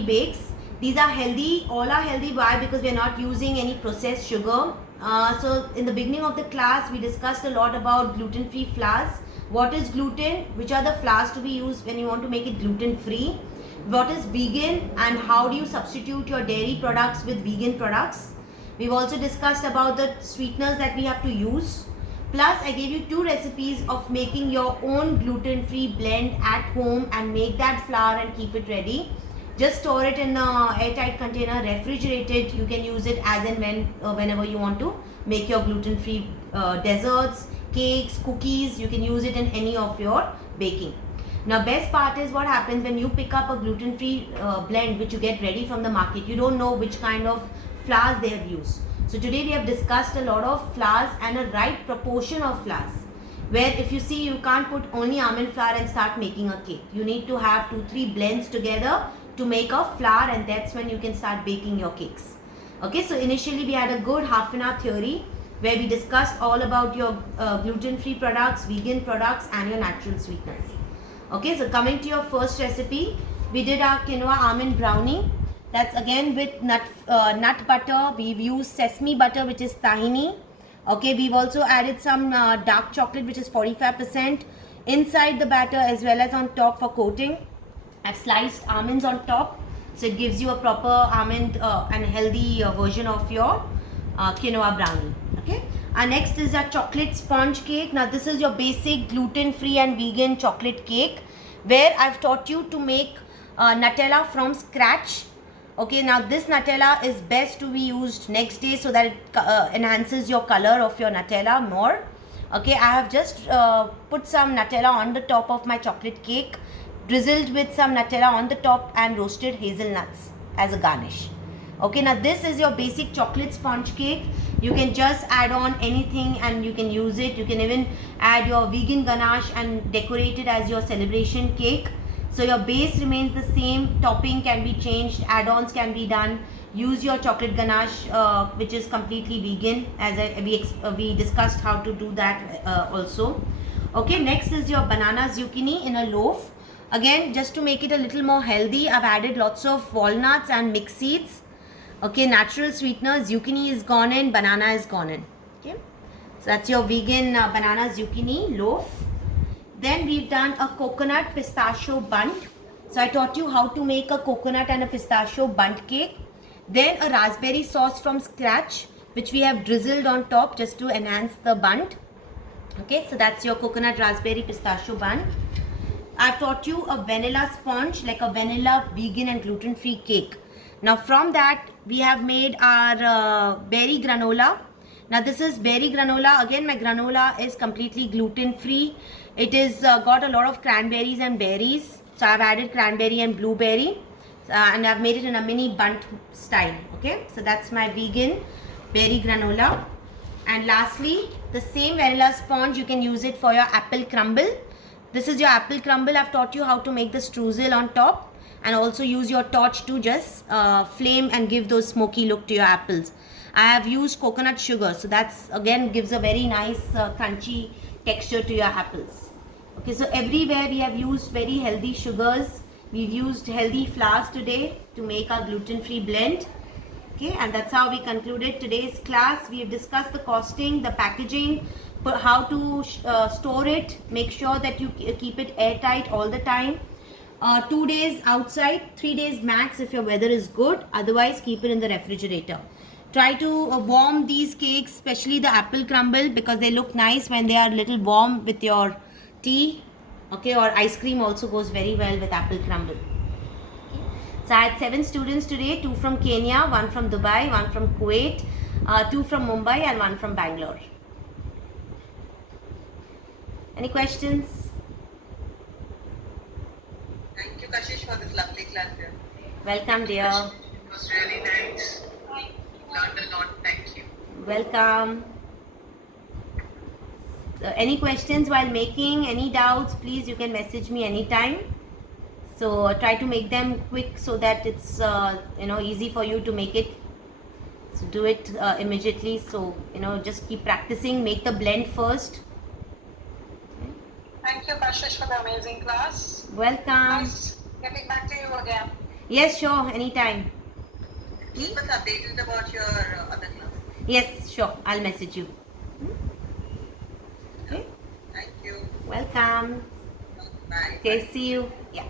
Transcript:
bakes. These are healthy, all are healthy. Why? Because we are not using any processed sugar. So in the beginning of the class we discussed a lot about gluten-free flours. What is gluten? Which are the flours to be used when you want to make it gluten-free? What is vegan and how do you substitute your dairy products with vegan products? We've also discussed about the sweeteners that we have to use. Plus I gave you 2 recipes of making your own gluten-free blend at home and make that flour and keep it ready. Just store it in a airtight container, refrigerate it. You can use it as and when whenever you want to make your gluten-free desserts, cakes, cookies. You can use it in any of your baking. Now best part is what happens when you pick up a gluten-free blend which you get ready from the market. You don't know which kind of flours they have used. So today we have discussed a lot of flours and a right proportion of flours. Where if you see, you can't put only almond flour and start making a cake. You need to have 2-3 blends together to make a flour, and that's when you can start baking your cakes. Okay, so initially we had a good half an hour theory where we discussed all about your gluten-free products, vegan products and your natural sweeteners. Okay, so coming to your first recipe, we did our quinoa almond brownie. That's again with nut butter. We've used sesame butter, which is tahini. Okay, we've also added some dark chocolate, which is 45% inside the batter as well as on top for coating. I've sliced almonds on top, so it gives you a proper almond and healthy version of your quinoa brownie. Okay. Next is a chocolate sponge cake. Now this is your basic gluten-free and vegan chocolate cake, where I've taught you to make Nutella from scratch. Okay, now this Nutella is best to be used next day so that it enhances your color of your Nutella more. Okay, I have just put some Nutella on the top of my chocolate cake, drizzled with some Nutella on the top and roasted hazelnuts as a garnish. Okay, now this is your basic chocolate sponge cake. You can just add on anything and you can use it. You can even add your vegan ganache and decorate it as your celebration cake. So your base remains the same, topping can be changed, add-ons can be done. Use your chocolate ganache which is completely vegan, as we discussed how to do that also. Okay, next is your banana zucchini in a loaf. Again, just to make it a little more healthy, I've added lots of walnuts and mixed seeds. Okay, natural sweetener, zucchini is gone in, banana is gone in. Okay, so that's your vegan banana zucchini loaf. Then we've done a coconut pistachio bundt. So I taught you how to make a coconut and a pistachio bundt cake. Then a raspberry sauce from scratch, which we have drizzled on top just to enhance the bundt. Okay, so that's your coconut raspberry pistachio bundt. I've taught you a vanilla sponge, like a vanilla vegan and gluten-free cake. Now from that we have made our berry granola. Now this is berry granola. Again, my granola is completely gluten-free. It is got a lot of cranberries and berries. So I've added cranberry and blueberry and I've made it in a mini bundt style. Okay, so that's my vegan berry granola. And lastly, the same vanilla sponge, you can use it for your apple crumble. This is your apple crumble. I've taught you how to make the streusel on top and also use your torch to just flame and give those smoky look to your apples. I have used coconut sugar, so that's again gives a very nice crunchy texture to your apples. Okay, so everywhere we have used very healthy sugars. We've used healthy flours today to make our gluten-free blend. Okay, and that's how we concluded today's class. We have discussed the costing, the packaging, how to store it, make sure that you keep it airtight all the time. 2 days outside, 3 days max if your weather is good. Otherwise, keep it in the refrigerator. Try to warm these cakes, especially the apple crumble, because they look nice when they are a little warm with your tea. Okay, or ice cream also goes very well with apple crumble. So I had 7 students today, 2 from Kenya, 1 from Dubai, 1 from Kuwait, 2 from Mumbai and 1 from Bangalore. Any questions? Thank you, Kashish, for this lovely class here. Welcome, dear. It was really nice. Learned a lot. Thank you. Welcome. Any questions while making? Any doubts? Please, you can message me anytime. So try to make them quick so that it's easy for you to make it. So do it immediately. So just keep practicing. Make the blend first. Thank you, Kashish, for the amazing class. Welcome. Nice getting back to you again. Yes, sure, anytime. Keep us updated about your other class. Yes, sure, I'll message you. Okay, Thank you. welcome. Bye. Okay, see you. Yeah.